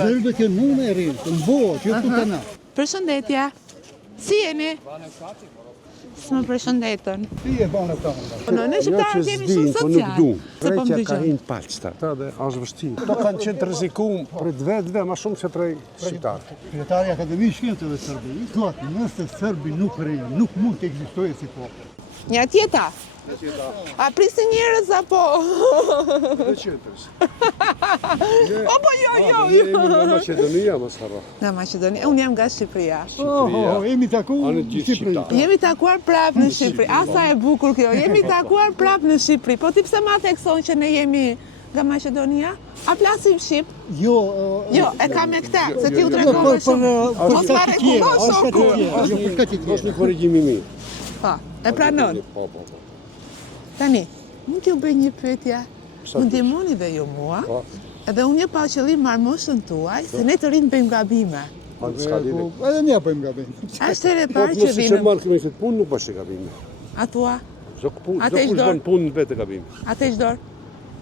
Zërbët janë numeri, të mbohet, jo të na. Përshëndetje. Si jeni? S'më përshëndetën. Si e bane këta? Ne shqiptarët jemi shumë social. Se po më Ka dëgjoj. hinë palçta, dhe është vështirë. Këto kanë qenë të rrezikuar për vetëve më shumë se për shqiptarët. Kryetari Akademi Shkencave Serbi, thotë nëse serbi nuk rrinë, nuk mund të ekzistojë si popël. Një tjeta. A prisin njerëz apo? O po jo. Nga Maqedonia, mos harro. Nga Maqedonia, unë jam nga Shqipëria. Jemi takuar Anë në gjithë Shqipëri. shqiptarë. Jemi takuar prapë në Shqipëri. Asa e bukur kjo. Jemi takuar prapë në Shqipëri. Po ti pse ma thekson që ne jemi nga Maqedonia? A flasim shqip? Jo, Jo, e kam me këta, se ti u tregove shumë. Mos ma rrekullo shoku. Jo, për këtë Është një korrigjim i mirë. Po, e pranon. Po. Tani, mund t'ju bëj një pyetje. Më ndihmoni dhe ju mua. Po. Edhe unë pa qëllim marr moshën tuaj, se ne të rinë bëjmë gabime. Edhe ne bëjmë gabim. Është herë e Po, parë që nëse që vinë. marrë këmi këtë punë, nuk bashkë gabime. A thua? Çdo punë, Atë çdo ish kush dorë. bën punë në vetë gabime. Atë ish dorë?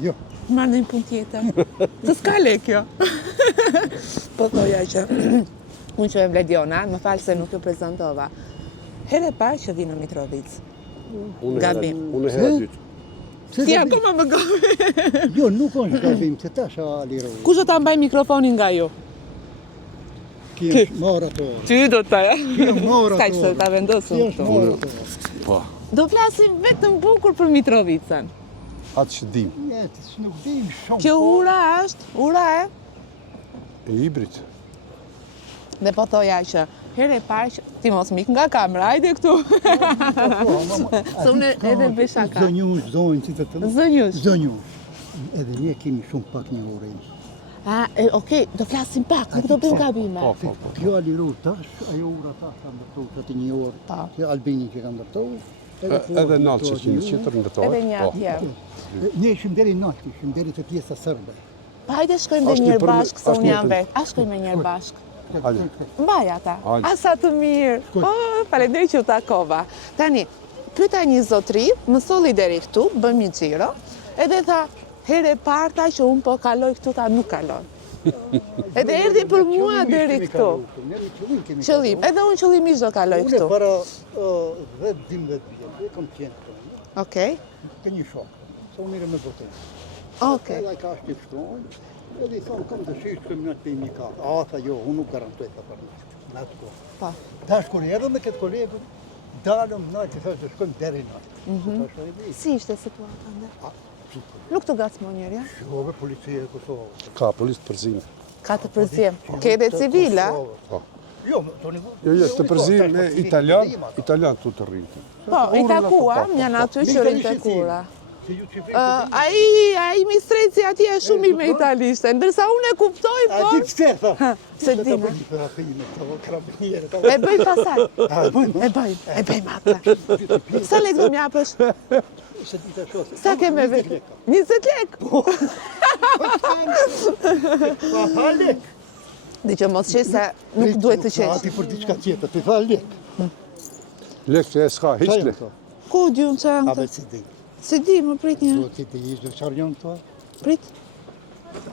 Jo. Marr në një punë tjetër. Të s'ka le kjo. Po thoja që unë që e Vlediona, më falë se nuk ju prezentova. Herë e parë që vinë në Mitrovic. Gabim. Unë herë dytë. Ti akoma më gabim. Jo, nuk është gabim, se tash a liroj. Kush do ta mbaj mikrofonin nga ju? Ki është marrë ato. Ty do ta. Morë Ska ato. që ta vendosëm Ki është këtu. marrë ato. Po. Do flasim vetëm bukur për Mitrovicën. Atë që dim. Ne, nuk dim shumë. Që ura është, ura e. E hibrit. Dhe po thoja që herë e parë që ti mos mik nga kamera, hajde këtu. Se unë edhe bëj shaka. Zënjush, zonjë, si të të Zënjush. Zënjush. Edhe ne kemi shumë pak një orë. Okej, do flasim pak, nuk do bëjmë gabime. Po. Kjo aliru tash, ajo ura tash ka ndërtohu të një orë. Kjo Albini që ka ndërtohu. Edhe nalë që që një qëtër ndërtojë. Edhe një atje. Ne ishim deri natë, ishim deri të pjesa sërbe. Pa hajde shkojmë dhe Është një njërë përme- bashkë, se është unë një jam për- vetë. A shkojmë me njërë bashkë? Hajde. Mbaj ata. Hajde. Asa të mirë. Faleminderit që u takova. Tani, pyeta një zotri, më solli deri këtu, bëm një xhiro, edhe tha, herë e parta që unë po kaloj këtu, ta nuk kaloj. Edhe erdhi për mua deri këtu. Qëllim, edhe unë qëllimisht do kaloj Unë këtu. para 10-12 vjetë, kam qenë këtu. Okej, Ke një shok, sa unë mire me botë. okej. Edhe ka shqip shkronjë, edhe i thonë, kam dëshirë të këmë në të imi ka. A, tha jo, unë nuk garantoj të për në atë kohë. Pa. Tash kur erdhëm me këtë kolegun, dalëm natë, thashë të shkojmë deri natë. Si ishte situata ndër? Nuk të gacmo njërë, ja? Shkove policia e Kosovë. Ka policë të përzim. Ka të përzim. Ke edhe civila? Po. Jo, toni... Jo, të përzim me italian tu të rritë. Po, i takuam, janë aty që rinë të kura. Se ju që Ai mistreci ati e shumë i me italishte, ndërsa unë e kuptoj, A po... ti pëse, tha? Se di, Ta me. bëjmë terapime, të karabinjere, ta E bëj pasaj. E bëjmë atë. Sa lek do m'japësh? Se ti të shosë. Sa ke me vetë? 20 lek? Pa fale. Dhe që mos qesh se nuk duhet të qesh. Ati për diçka tjetër, të tha lek. Lek që e s'ka, hiq lek. Ku dyun që A janë be të? si di. Si di, më prit një. Do ti të ishtë qarë janë të? Prit.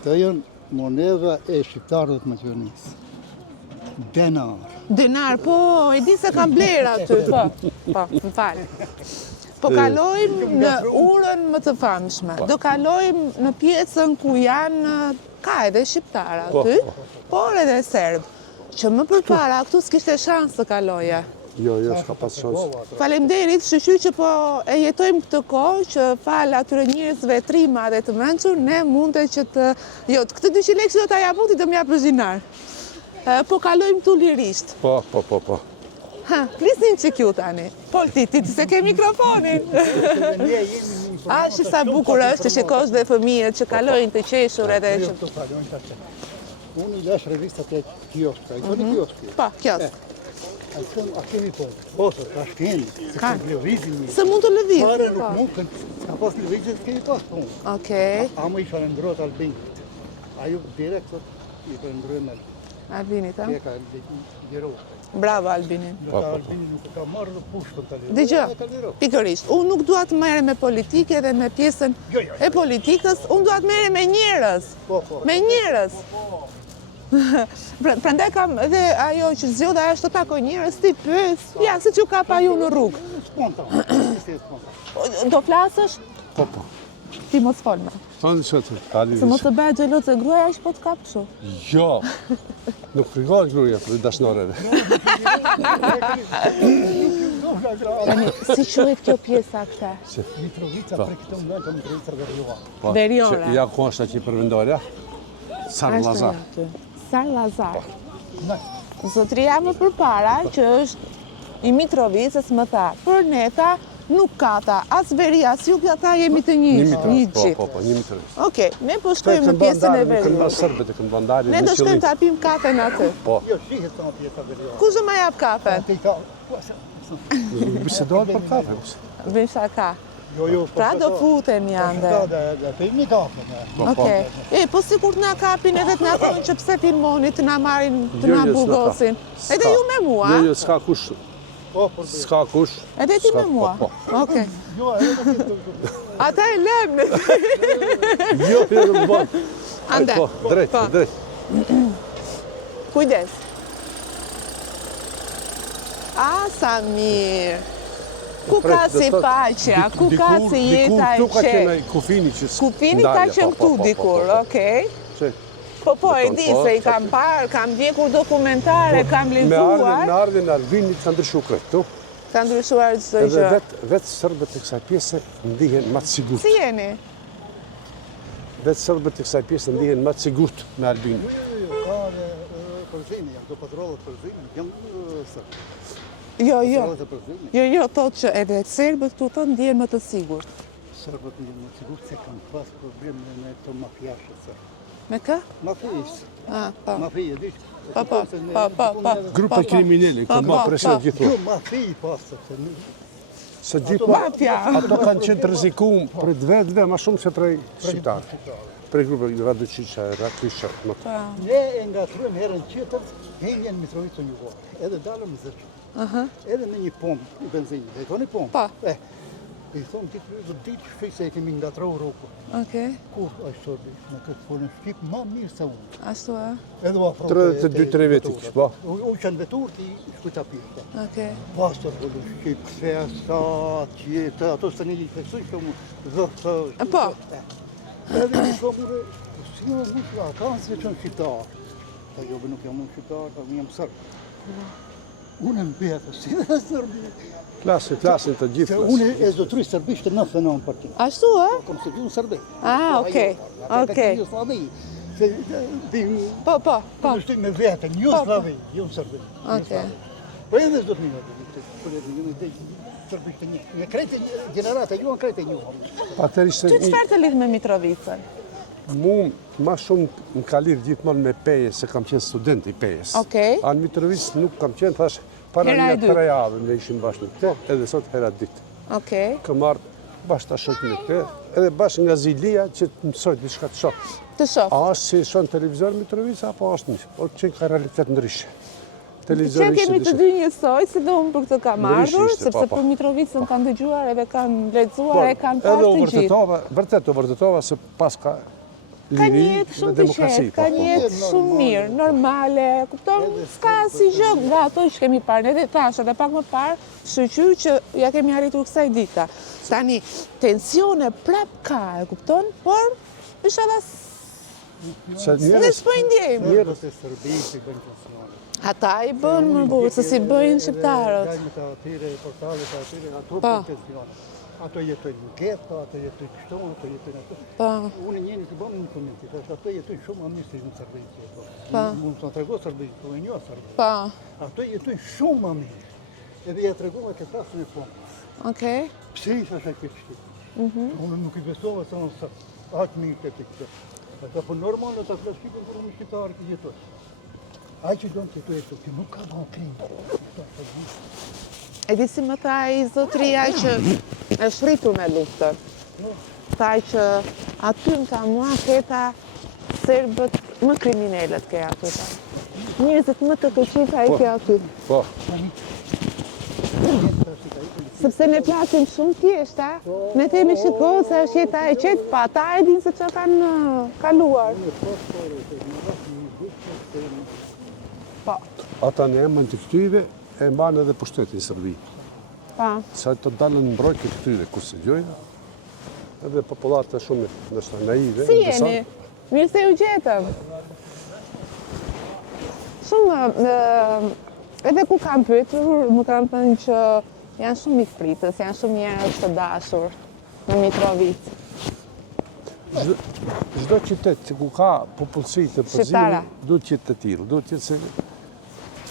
Të janë moneda e shqiptarët Maqedonisë. Denar. Denar, po, e di se kam blera aty. Po, më falë. Po kalojmë në urën më të famshme. Do kalojmë në pjesën ku janë, ka edhe shqiptar aty, por edhe serb. Që më përpara këtu s'kishte shans të kaloje. Jo, s'ka pas shansë. Faleminderit, shqyqy që po e jetojmë këtë kohë që falë atyre njerëzve trima dhe të mençur, ne mundet që të... Jo, këtë 200 lekë që do t'a japuti do m'japë zhinar. Po kalojmë tu lirisht. Po. Ha, flisnin që kju tani. Pol ti se ke mikrofonin. A, që sa bukur është që shikosh dhe fëmijët që kalojnë të qeshur edhe që... Unë i lash revistat e kioska, i thoni kioski. Po, kiosk. A kemi po, posër, ka shkeni, se Ka. këtë lëvizin një. Se mund të lëviz. Pare nuk mund, ka pas lëvizit, kemi pas punë. Okej, Amo i falendrot Albinit. Ajo direkt i falendrojnë Albinit, ha? ka lirohë. Bravo, Albinin. Ndërsa Albini nuk ka marrë në pushkën të lirohë. Dëgjë, pikërisht, unë nuk dua të merre me politike dhe me pjesën Jo. e politikës, unë dua të merre me njerëz. Po. Me njerëz. Prandaj kam edhe ajo që zgjodha është të takoj njerëz ti pyes, ja siç ju kapa ju në rrugë. Spontan, si spontan. Do flasësh? Po. Ti mos fol më. Thonë që të tali Se mos të bëhet xheloze gruaja aq po të kap kështu. Jo, nuk frikon gruaja për dashnoreve. Tani, si quhet kjo pjesa këta? Mitrovica, për këto më të Mitrovica Veriora. Veriora. Ja ku është që për vendorja? Sarlazar. Sarlazar. Zotria më përpara që është i Mitrovicës më tha, për neta nuk kata, as veri, as ju ata jemi të një gjithë. Po, një Mitrovic. Okej, ne po shkojmë në pjesën e Veriora. Kënda sërbet e kënë bandari. Ne do shkojmë të apim kafen aty. Po. Jo, shihet të në pjesa Veriora. Kush do ma jap kafen? Ti ka... Bisedohet për kafe. Vimsa ka. Jo, Pra do futemi ande. Të imi kafe. Okej. Po sikur të na kapin edhe të na thonë që pse filmoni të na marrin, të na bugosin. Edhe ju me mua? Jo, s'ka kush. S'ka kush. Edhe ti me mua? Po. Okej. Jo, Ata e lem. Jo, në bon. Ande. Po, drejt. Kujdes. Sa mirë. Ku ka si paqja, ku ka si jeta e Dikur ka qenë qetë. kufini që Kufini ka qenë këtu dikur, okej? Po, e di se i kam parë, kam ndjekur dokumentare, kam Me lexuar. ardhen e Albinit ka ndryshu krejt, tu. Ka ndryshuar çdo Edhe gjë. vetë sërbet e kësaj pjese ndihen më të sigurt. Si jeni? Vetë sërbet e kësaj pjese ndihen më të sigurt me Albinin. ka përzimi, janë do patrollet përzimi, janë sërbë. Jo, thotë që edhe serbët këtu thonë ndihen më të sigurt. Sërbët ndihen më të sigurt se kanë pas probleme me këto mafjashët sërbë. Me kë? Mafijës. Po. Mafijë, dish. Po. Grupe kriminele, kanë bërë presion gjithu. Jo, mafijë pas, sepse Se gjithu, Mafja. ato kanë qenë të rrezikuar për të vetëve më shumë se prej shqiptarë. Prej grupe Radoqiqa, Rakisha. ne e ngatrujmë herën tjetër, henjen Mitrovicën Jugosllave. Edhe dalëm zëqë. Edhe në një pompë benzinë, e ka një pompë. Po. I thonë ditë shpik se e kemi ngatru rrugë. Okej. Kur është sorbi, në këtë folën shqip, ma mirë se unë. Ashtu a? Edhe u afronë 32-3 veti kish, po. U qënë vetur ti shkujta pjeta. Okej. Pastor folën shqip, kse sa, qjetë, ato së të një infeksuj që mu dhëtë. Po. Edhe i shumë ure, si jo mu shla, kanë se qënë shqiptar. Ta jo, nuk jam unë shqiptar, ta jam sërbë. Unë më betë, si dhe sërbi. Klasin të gjithë. Unë e zotruj sërbishtë 99 për ti. Ashtu a? Kom se du në sërbi. Okej. Po. Po shtu me vetën, ju slavi, ju në sërbi. Okej. Po edhe zdo të një sërbishtë një krejtë generata, ju në krejtë një. Ty çfarë të lidh me Mitrovicën? Mu ma shumë më ka lidh gjithmonë me peje, se kam qenë student i pejes. Okej. Anë Mitrovic nuk kam qenë, thash, para Hera e një dytë. 3 javë me ishim bashkë në këte, edhe sot hera ditë. Okej. Kam ardhë bashkë të shokë në këte, edhe bashkë nga Zilia që të mësoj të shka të shokë. Të shoh. A është si shonë televizor Mitrovic, apo është një? O të qenë ka realitet ndryshe. Që Televizor kemi të dy njësoj, se do unë për këtë kam Ndryshe ardhur, ishte, sepse po. për Mitrovicën kanë dëgjuar edhe kanë lexuar e kanë parë të gjithë. Vërtet u vërtetova se pas ka Ka një liri jetë dhe shumë të demokraci. qetë, ka një jetë shumë mirë, normale, kupton? S'ka si gjë nga ato që kemi parë, edhe tash edhe pak më parë, shqyr që ja kemi arritur kësaj dita. Tani, tensione prap ka, e kupton? Por, inshallah, ne s'po i ndjejmë. Njerës e sërbi që i bëjnë tensione. Ata i bën më burë, se si bëjnë shqiptarët. Gajme të atyre, portalet të atyre, ato Pa. për tensione. Ato jetojnë në geto, ato jetojnë kështu, ato jetojnë ato. Po, Unë njeni të bëmë një komenti, thashtë ato jetojnë shumë më mirë se në sërbej që jeto. Pa. Mund të trego sërbej, po e një sërbej. po, Ato jetojnë shumë më mirë. Edhe ja tregova këtë rasën e pompës. okej. Pse i thasha këtë shqip? Unë nuk i besova se në sërbë. Aqë mirë këtë këtë. Ata po normal në të flasë shqipën për unë shqiptarë këtë jetoj. Ai që do në të jetu, që nuk ka bënë krim. E di si më tha i zotria që është rritur me luftën. Tha që aty në ta mua keta serbët më kriminellet ke aty. Njerëzit më të këqita i ke aty. Po, Sepse ne plasim shumë thjeshta, ne themi shiko se është jeta e qetë, pa ata e din se që kanë kaluar. Po. Ata në emën të këtyve e mbanë edhe pushtetin në Serbi. Pa. Sa të dalën në mbrojtje të këtyre kurse gjojnë, edhe populata shumë nështë naive. Si jeni? Mirë se ju gjetëm. Shumë, edhe ku kam pyetur, më kanë thënë që janë shumë mikpritës, janë shumë njerëz të dashur në Mitrovicë. Çdo qytet që ku ka popullsi të Shqiptara. përzimin, duhet që të tillë, duhet që se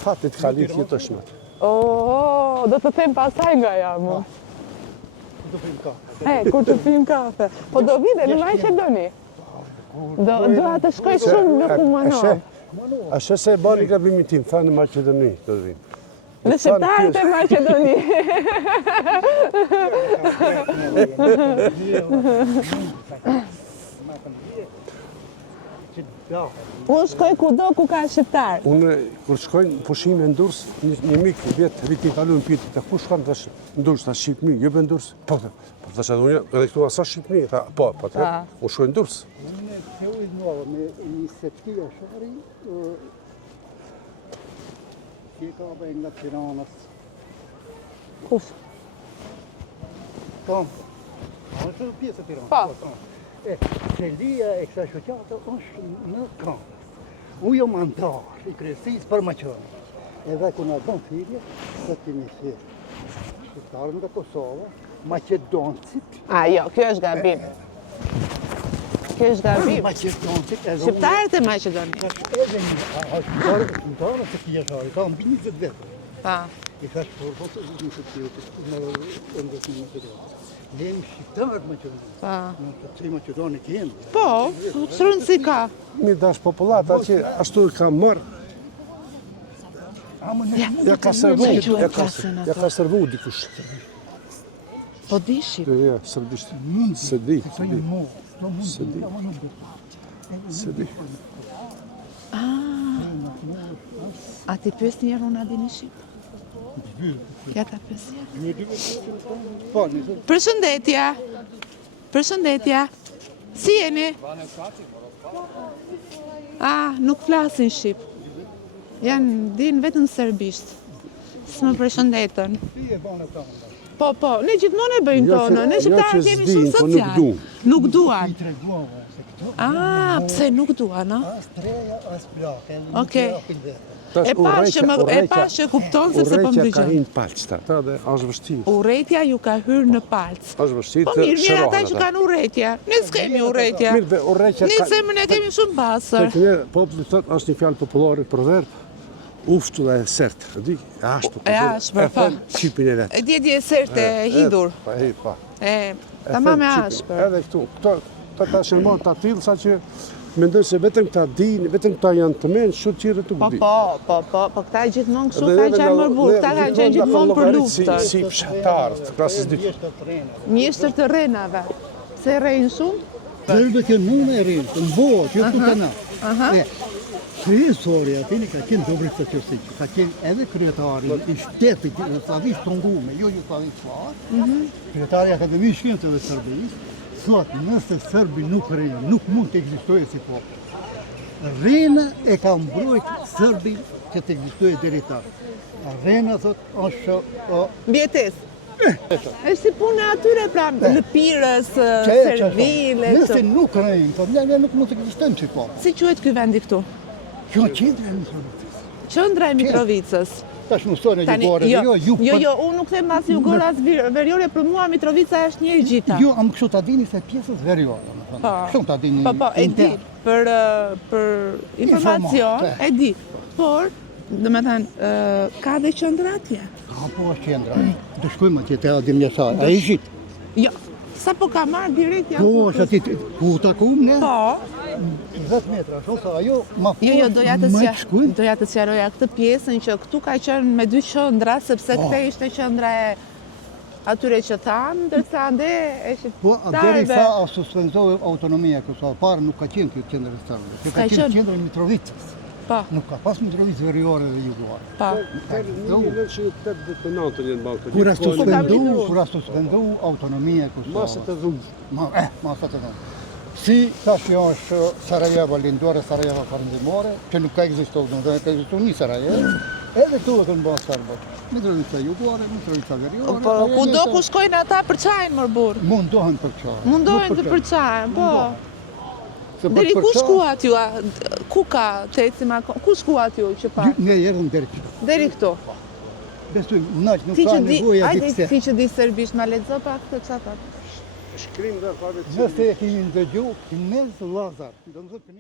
fatit kalit jetosh me atë. Do të them pasaj nga jam. Do bëjmë kafe. Kur të pim kafe. Po do vide në Maqedoni. Do të shkoj shumë në Kumanov. A shë se e bani gabimin tim, tha në Maqedoni, do të vinë. Në shqiptarët e Maqedoni. Unë shkoj kudo ku ka shqiptar. Unë, kur shkojnë në pushime në Durrës, një mik vjetë vitin kalu në pjetë, ta ku shkon tash në Durrës, ta Shqipëni, jo në Durrës? Po, tash edhe unë, edhe këtu asa Shqipëni, tha, po, unë shkoj në Durrës. Unë e ujtë nuova me 27 jashari, që ka bëjnë nga Tiranës. Kuf. Kampë. Është pjesë e Tiranës. Po. Qelia e kësa shoqata është në Kampës. Unë jam antar i kryesis për Maqedoni. Edhe ku na bën thirrje, do të kemi si shqiptarë nga Kosova, maqedoncit. Jo, kjo është gabim. Kjo është gabim. Maqedoncit edhe Shqiptarët e Maqedonisë. edhe një shqiptarë se kje jashari, ka mbi 20 vete. Pa. I thash por po të në të tjilë, në ndërësim Maqedonisë. Lejmë shqiptarët Maqedonisë. Pa. Në të të Maqedoni kemë. Po, shrënë si ka. Mi dash populata që ashtu e ka marrë, ja ka servu dikush. Po dishi. Ja, serbisht. Se di. A ti pyes njerë unë a dini shqip? Ja ta pyes njerë. Po, nëse Përshëndetja. Përshëndetja. Si jeni? Nuk flasin shqip. Din vetëm serbisht. S'më përshëndetën. ti e banë ta më. Po, ne gjithmonë e bëjnë tonë. Ne shqiptarët jemi shumë social. Nuk duan. I treguam se këto, Pse nuk duan, a? as treja, as plake. Okej. E pash që kupton sepse po Urrejtja ka ndrygjon. hinë palç, ta dhe është vështirë. Urrejtja ju ka hyrë në palc. Është vështirë Po të mirë ata që shërohen. kanë urrejtja. Ne s'kemi urrejtja. Mirë, urrejtja Ne ka... zemrën e kemi shumë pasër. Ne, populli thot, është një fjalë popullore për verë, uftu dhe e sert. E di, e ashpër. E ashpër, po. Qipin e vetë. E dje e sert e hidhur. Pa. Tamam e ashpër. Edhe këtu, këto ta shërmon të atilë, sa që mendoj se vetëm këta dinë, vetëm këta janë të menë, shumë qire të gudi. Po këta gjithmonë kështu kanë qenë më burë, këta kanë qenë gjithmonë për luftë. Si pshatarë, të klasës dytë. Mjeshtër të renave. Se rejnë shumë? Përdo që nunë e rinë, të mbohë, që të të na. Kryesorja atini ka qenë Dobrica Ćosić, ka qenë edhe kryetari i shtetit jugoslavisht të ngume, jo jugoslavisht fare, kryetari i Akademisë Shkencave të Serbisë, thot nëse Serbi nuk rrinë, nuk mund të ekzistojë si popull. Rena e ka mbrojt Serbin që të ekzistojë deri tani. Rena thot është Mbjetesë. Është si punë atyre pra, lëpirës, servile. Nëse nuk rrinë, po ne nuk mund të ekzistojmë si popull. Si quhet ky vendi këtu? Kjo qendra e Mitrovicës. Qendra e Mitrovicës. Tash më thonë Jugore, Jo, unë nuk them as Jugore as Veriore, për mua Mitrovica është një e gjitha. Jo, am kështu ta dini se pjesës Veriore, më thonë. Kështu ta dini. Po, e di, për informacion, e di. Por, domethënë, ka dhe qendra atje. Po është qendra. Do shkojmë atje te Adim Jasar. Ai ishit. Jo, sa po ka marrë direkt janë. Po, është aty ku takuam ne? Po. 10 metra, ose ajo ma Jo, doja të sqaroja këtë pjesën që këtu ka qenë me dy qendra, sepse këtë ishte qendra e atyre që thanë, ndërsa ande e shqiptarëve. Po, deri sa suspendoi autonomia e Kosovës, parë nuk ka qenë kjo qendra e Serbisë. Kjo ka qenë qendra e Mitrovicës. Po. Nuk ka pas Mitrovicë Veriore dhe Jugore. Po. Kur ashtu suspendu autonomia e Kosovës. Masat e dhunë. Masat e dhunë. Si tash jo është Sarajevo lindore, Sarajevo perëndimore, që nuk ka ekzistuar, domethënë ka ekzistuar një Sarajevo, edhe këtu do të mban Sarajevo. Me tradita juguare, me tradita veriore. Po, kudo ku shkojnë ata për çajin më burr. Mundohen për çaj. Mundohen të për çajin, po. Se për Deri ku çaj- shkuat ju? Ku ka tecima? Ku shkuat ju që pa? Ne erdhëm deri këtu. Deri këtu. Besoj, naç nuk Ti ka që di, nevojë di ajde pse. ti që di serbisht, ma lexo pak këtë çfarë? Shkrim dhe alfabet. Nëse e keni ndëgju, Knez Lazar, do të thotë